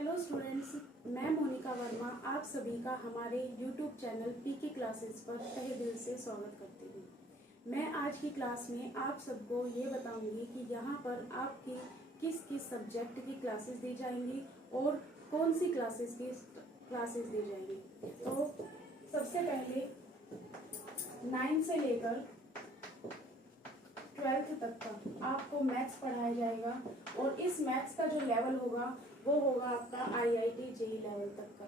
Hello students, मैं मोनिका वर्मा आप सभी का हमारे यूट्यूब चैनल पीके क्लासेस पर तहे दिल से स्वागत करती हूँ। मैं आज की क्लास में आप सबको ये बताऊंगी कि यहाँ पर आपकी किस किस सब्जेक्ट की क्लासेस दी जाएंगी और कौन सी क्लासेस दी जाएंगी। तो सबसे पहले 9 से लेकर 12th तक का आपको मैथ्स पढ़ाया जाएगा और इस मैथ्स का जो लेवल होगा वो होगा आपका IIT JEE लेवल तक का।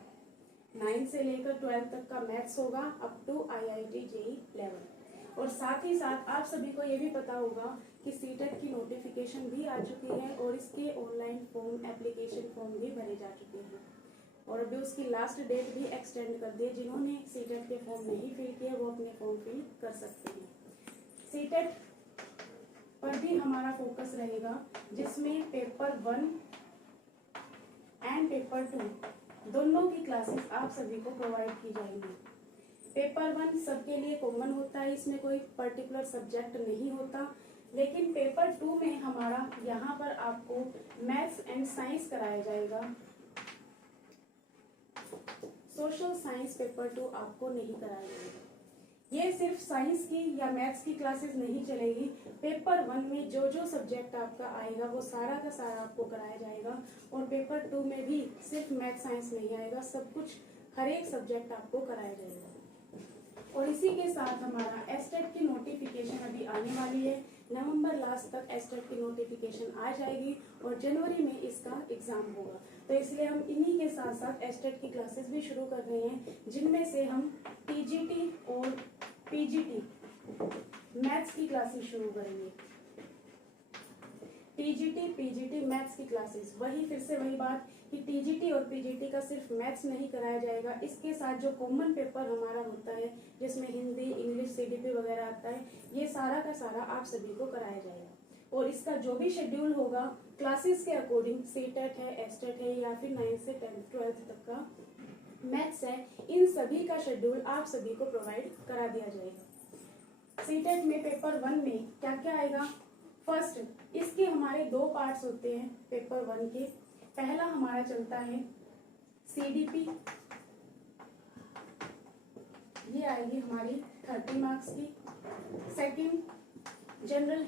9 से लेकर 12 तक का मैथ्स होगा up to IIT JEE level. और साथ ही साथ आप सभी को ये भी पता होगा कि सीटेट की नोटिफिकेशन भी आ चुकी है और इसके ऑनलाइन फॉर्म एप्लीकेशन फॉर्म भी भरे जा चुके हैं और अभी उसकी लास्ट डेट भी एक्सटेंड कर दी। जिन्होंने सीटेट के फॉर्म नहीं फिल किए वो अपने फॉर्म फिल कर सकते हैं। सीटेट पर भी हमारा फोकस रहेगा जिसमें पेपर 1 एंड पेपर 2 दोनों की क्लासेस आप सभी को प्रोवाइड की जाएंगी। पेपर 1 सबके लिए कॉमन होता है, इसमें कोई पर्टिकुलर सब्जेक्ट नहीं होता, लेकिन पेपर 2 में हमारा यहाँ पर आपको मैथ्स एंड साइंस कराया जाएगा। सोशल साइंस पेपर 2 आपको नहीं कराया जाएगा। ये सिर्फ साइंस की या मैथ्स की क्लासेस नहीं चलेगी। पेपर 1 में जो जो सब्जेक्ट आपका आएगा वो सारा का सारा आपको कराया जाएगा और पेपर 2 में भी सिर्फ मैथ साइंस नहीं आएगा, सब कुछ हर एक सब्जेक्ट आपको कराया जाएगा। और इसी के साथ हमारा एस्टेट की नोटिफिकेशन अभी आने वाली है। नवंबर लास्ट तक एस्टेट की नोटिफिकेशन आ जाएगी और जनवरी में इसका एग्जाम होगा। तो इसलिए हम इन्हीं के साथ साथ एस्टेट की क्लासेस भी शुरू कर रहे हैं, जिनमें से हम टीजीटी और पीजीटी मैथ्स की क्लासेस शुरू करेंगे। टीजीटी पीजीटी मैथ्स की क्लासेस, फिर से वही बात कि टीजीटी और पीजीटी का सिर्फ मैथ्स नहीं कराया जाएगा, इसके साथ जो कॉमन पेपर हमारा होता है जिसमें हिंदी इंग्लिश सीडीपी वगैरह आता है, ये सारा का सारा आप सभी को कराया जाएगा। और इसका जो भी शेड्यूल होगा क्लासेस के अकॉर्डिंग, सीटेट है, एस्टेट है या फिर 9 से 12th तक का मैथ्स है, इन सभी का शेड्यूल आप सभी को प्रोवाइड करा दिया जाएगा। सीटेट में पेपर 1 में क्या क्या आएगा? फर्स्ट, इसके हमारे 2 पार्ट्स होते हैं पेपर 1 के। पहला हमारा चलता है सीडीपी, ये आएगी हमारी 30 मार्क्स की। सेकंड जनरल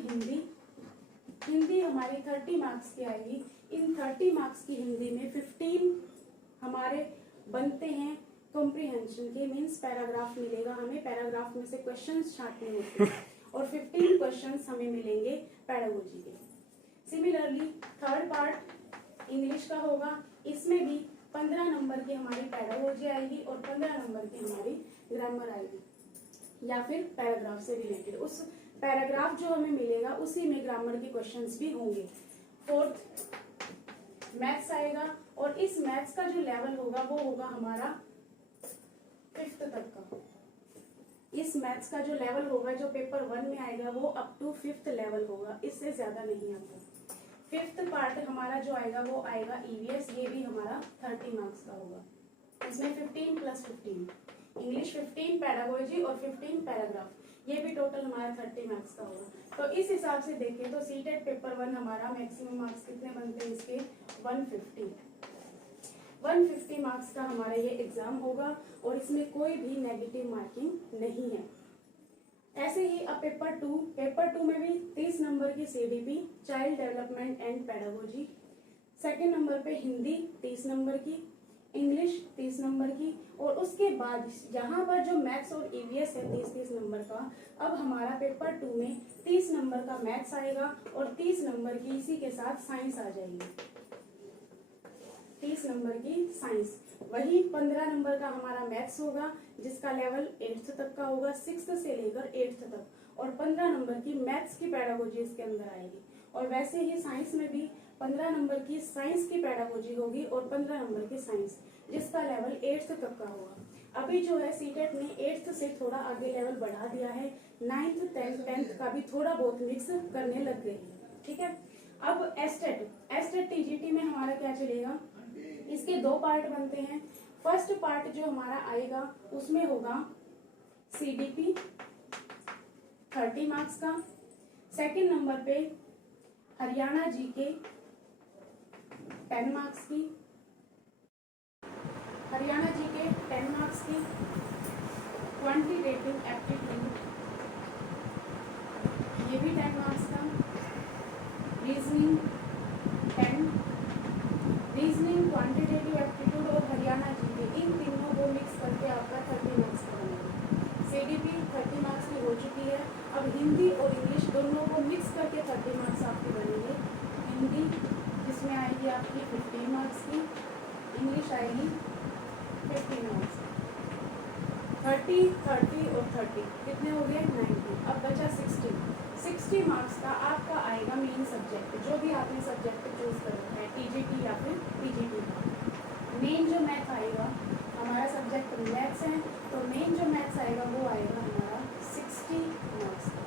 हिंदी हमारी 30 मार्क्स की आएगी। इन 30 मार्क्स की हिंदी में 15 हमारे बनते हैं कॉम्प्रिहेंशन के, मीन्स पैराग्राफ मिलेगा हमें, पैराग्राफ में से क्वेश्चंस छांटने होते हैं और 15 क्वेश्चंस हमें मिलेंगे पेडागोजी के। सिमिलरली थर्ड पार्ट इंग्लिश का होगा, इसमें भी 15 नंबर की हमारी पेडागोजी आएगी और 15 नंबर की हमारी ग्रामर आएगी या फिर पैराग्राफ से रिलेटेड। उस पैराग्राफ जो हमें मिलेगा उसी में ग्रामर के क्वेश्चंस भी होंगे। फोर्थ मैथ्स आएगा और इस मैथ्स का जो लेवल होगा वो होगा हमारा 5th तक का। इस मैथ्स का जो लेवल होगा जो पेपर 1 में आएगा वो अप टू 5th लेवल होगा, इससे ज्यादा नहीं आता। 5th पार्ट हमारा जो आएगा वो आएगा ईवीएस, ये भी हमारा 30 मार्क्स का होगा। इसमें 15 + 15 इंग्लिश, 15 पेडागोजी और 15 पैराग्राफ, ये भी टोटल हमारा 30 मार्क्स का होगा। तो इस हिसाब से देखें तो सीटेट पेपर 1 हमारा मैक्सिमम मार्क्स कितने बनते हैं इसके? 150 मार्क्स का हमारा ये एग्जाम होगा और इसमें कोई भी नेगेटिव मार्किंग नहीं है। ऐसे ही अब पेपर 2 में भी 30 नंबर की CDP, child development and pedagogy. Second number पे हिंदी 30 नंबर की, इंग्लिश 30 नंबर की, और उसके बाद यहाँ पर जो मैथ्स और ईवीएस है 30 नंबर का, अब हमारा पेपर 2 में 30 नंबर का मैथ्स आएगा और 30 नंबर की इसी के साथ साइंस आ जाएगी। 30 नंबर की साइंस, वही 15 नंबर का हमारा मैथ्स होगा जिसका लेवल 8th तक का होगा, 6th से लेकर 8th तक, और 15 नंबर की मैथ्स की पेडागोजी इसके अंदर आएगी। और वैसे ही साइंस में भी 15 नंबर की साइंस की पेडागोजी होगी और 15 नंबर की साइंस, जिसका लेवल 8th तक का होगा। अभी जो है सीटेट ने 8th से थोड़ा आगे लेवल बढ़ा दिया है, 9th 10th का भी थोड़ा बहुत मिक्स करने लग गई है। ठीक है, अब एस्टेट टीजीटी में हमारा क्या चलेगा? इसके 2 पार्ट बनते हैं। फर्स्ट पार्ट जो हमारा आएगा उसमें होगा सीडीपी 30 मार्क्स का। सेकंड नंबर पे हरियाणा जीके 10 मार्क्स की। हरियाणा जी के 10 मार्क्स की। क्वांटिटेटिव एप्टीट्यूड ये भी 10 मार्क्स का। रीजनिंग 10। रीजनिंग, क्वांटिटेटिव एप्टीट्यूड और हरियाणा जी के इन तीनों को मिक्स करके आपका 30 मार्क्स का बनेगा। सीडीपी 30 मार्क्स की हो चुकी है। अब हिंदी और इंग्लिश दोनों को मिक्स करके 30 मार्क्स आपकी बनेंगे। हिंदी जिसमें आएगी आपकी 15 मार्क्स की, इंग्लिश आएगी 15 मार्क्स। 30, 30 और 30 कितने हो गए? 90। अब बचा 60 मार्क्स का आपका आएगा मेन सब्जेक्ट, जो भी आपने सब्जेक्ट चूज कर रखा है, टीजीटी या फिर पीजीटी का। मेन जो मैथ आएगा, हमारा सब्जेक्ट मैथ्स है, तो मेन जो मैथ्स आएगा वो आएगा हमारा 60 मार्क्स का।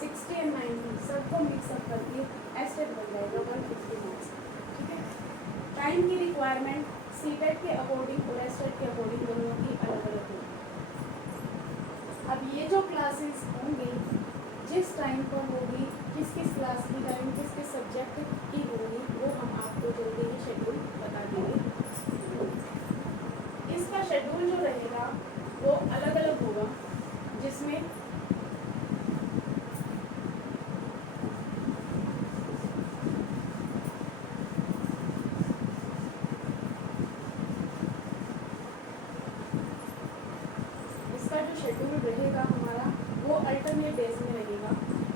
60 और 90 सबको मिक्सअप करके एस्टेट बन जाएगा 150 मार्क्स का। ठीक है। टाइम की रिक्वायरमेंट सीटेट के अकॉर्डिंग और एस्टेट के अकॉर्डिंग दोनों की अलग अलग होगी। अब ये जो क्लासेस होंगी, जिस टाइम पर होगी, किस किस क्लास की टाइम, किस किस सब्जेक्ट की होगी, वो हम आपको जल्दी ही शेड्यूल बता देंगे। इसका शेड्यूल जो रहेगा वो अलग अलग होगा, जिसमें इसका जो शेड्यूल रहेगा हमारा वो अल्टरनेट डेज में रहेगा।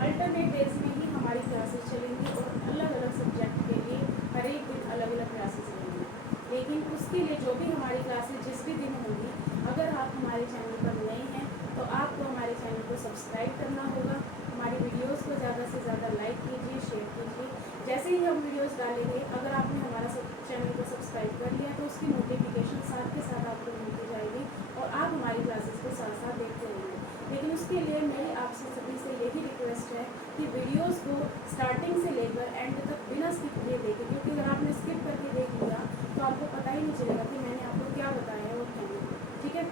अल्टरनेट डेज में ही हमारी क्लासेस चलेंगी और अलग अलग सब्जेक्ट के लिए हर एक दिन अलग अलग क्लासेस रहेंगी। लेकिन उसके लिए जो भी हमारी क्लासेस जिस भी दिन होंगी, अगर आप हमारे चैनल पर नए हैं तो आपको हमारे चैनल को सब्सक्राइब करना होगा। हमारी वीडियोस को ज़्यादा से ज़्यादा लाइक कीजिए, शेयर कीजिए। जैसे ही हम वीडियोस डालेंगे, अगर आपने हमारा चैनल को सब्सक्राइब कर लिया तो उसकी नोटिफिकेशन साथ के साथ आपको मिलती जाएगी और आप हमारी क्लासेस को साथ साथ देखते रहेंगे। लेकिन उसके लिए मेरी आपसे सभी से यही रिक्वेस्ट है कि वीडियोस को स्टार्टिंग से लेकर एंड तक बिना स्किप किए देखें, क्योंकि अगर आपने स्किप करके देख लिया तो आपको पता ही नहीं चलेगा कि मैंने आपको क्या बताया है और क्या नहीं। ठीक है।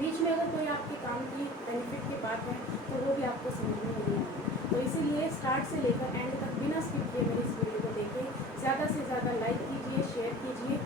बीच में अगर कोई आपके काम की बेनिफिट की बात है तो वो भी आपको समझ में नहीं आएगी। तो इसीलिए स्टार्ट से लेकर एंड तक बिना स्किप किए मेरी इस वीडियो को देखें। ज़्यादा से ज़्यादा लाइक कीजिए, शेयर कीजिए